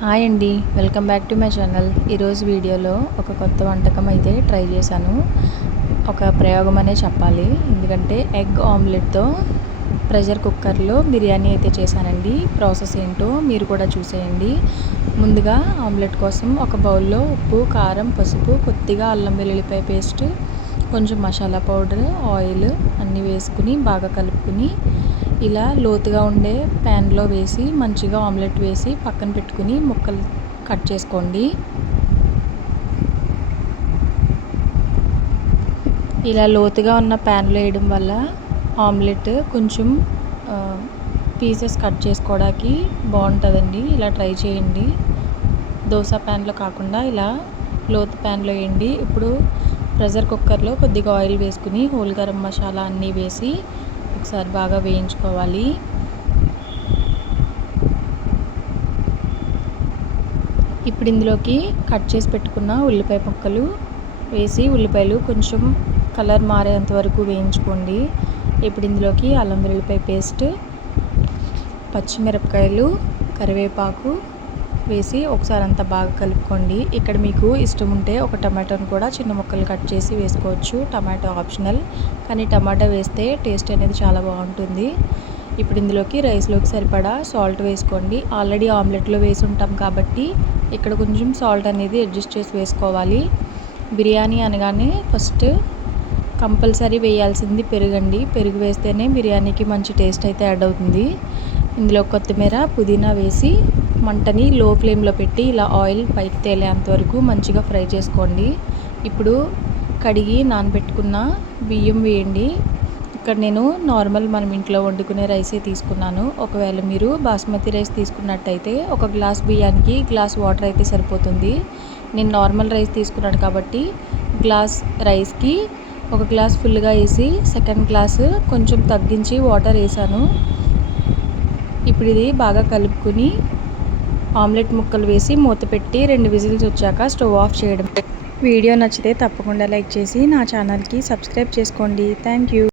Hi అండి, welcome back to my channel. ఈరోజు వీడియోలో ఒక కొత్త వంటకం అయితే ట్రై చేశాను. ఒక ప్రయోగం అనే చెప్పాలి, ఎందుకంటే ఎగ్ ఆమ్లెట్తో ప్రెషర్ కుక్కర్లో బిర్యానీ అయితే చేశానండి. ప్రాసెస్ ఏంటో మీరు కూడా చూసేయండి. ముందుగా ఆమ్లెట్ కోసం ఒక బౌల్లో ఉప్పు, కారం, పసుపు, కొద్దిగా అల్లం వెల్లుల్లిపాయ పేస్ట్, కొంచెం మసాలా పౌడర్, ఆయిల్ అన్నీ వేసుకుని బాగా కలుపుకుని ఇలా లోతుగా ఉండే ప్యాన్లో వేసి మంచిగా ఆమ్లెట్ వేసి పక్కన పెట్టుకుని ముక్కలు కట్ చేసుకోండి. ఇలా లోతుగా ఉన్న ప్యాన్లో వేయడం వల్ల ఆమ్లెట్ కొంచెం పీసెస్ కట్ చేసుకోవడానికి బాగుంటుందండి. ఇలా ట్రై చేయండి. దోశ ప్యాన్లో కాకుండా ఇలా లోతు ప్యాన్లో వేయండి. ఇప్పుడు ప్రెషర్ కుక్కర్లో కొద్దిగా ఆయిల్ వేసుకుని హోల్ గరం మసాలా అన్నీ వేసి ఒకసారి బాగా వేయించుకోవాలి. ఇప్పుడు ఇందులోకి కట్ చేసి పెట్టుకున్న ఉల్లిపాయ ముక్కలు వేసి ఉల్లిపాయలు కొంచెం కలర్ మారేంత వరకు వేయించుకోండి. ఇప్పుడు ఇందులోకి అల్లం వెల్లుల్లిపాయ పేస్ట్, పచ్చిమిరపకాయలు, కరివేపాకు వేసి ఒకసారి అంతా బాగా కలుపుకోండి. ఇక్కడ మీకు ఇష్టం ఉంటే ఒక టమాటోని కూడా చిన్న ముక్కలు కట్ చేసి వేసుకోవచ్చు. టమాటో ఆప్షనల్, కానీ టమాటా వేస్తే టేస్ట్ అనేది చాలా బాగుంటుంది. ఇప్పుడు ఇందులోకి రైస్లోకి సరిపడా సాల్ట్ వేసుకోండి. ఆల్రెడీ ఆమ్లెట్లో వేసి ఉంటాం కాబట్టి ఇక్కడ కొంచెం సాల్ట్ అనేది అడ్జస్ట్ చేసి వేసుకోవాలి. బిర్యానీ అనగానే ఫస్ట్ కంపల్సరీ వేయాల్సింది పెరుగండి. పెరుగు వేస్తేనే బిర్యానీకి మంచి టేస్ట్ అయితే యాడ్ అవుతుంది. ఇందులో కొత్తిమీర, పుదీనా వేసి మంటని లో ఫ్లేమ్లో పెట్టి ఇలా ఆయిల్ పైకి తేలేంత వరకు మంచిగా ఫ్రై చేసుకోండి. ఇప్పుడు కడిగి నానబెట్టుకున్న బియ్యం వేయండి. ఇక్కడ నేను నార్మల్ మనం ఇంట్లో వండుకునే రైసే తీసుకున్నాను. ఒకవేళ మీరు బాస్మతి రైస్ తీసుకున్నట్టయితే ఒక గ్లాస్ బియ్యానికి గ్లాస్ వాటర్ అయితే సరిపోతుంది. నేను నార్మల్ రైస్ తీసుకున్నాను కాబట్టి గ్లాస్ రైస్కి ఒక గ్లాస్ ఫుల్గా వేసి సెకండ్ గ్లాస్ కొంచెం తగ్గించి వాటర్ వేసాను. ఇప్పుడు ఇది బాగా కలుపుకుని ఆమ్లెట్ ముక్కలు వేసి మూత పెట్టి 2 విజిల్స్ వచ్చాక స్టవ్ ఆఫ్ చేయడం. వీడియో నచ్చితే తప్పకుండా లైక్ చేసి నా ఛానల్కి సబ్స్క్రైబ్ చేసుకోండి. Thank you.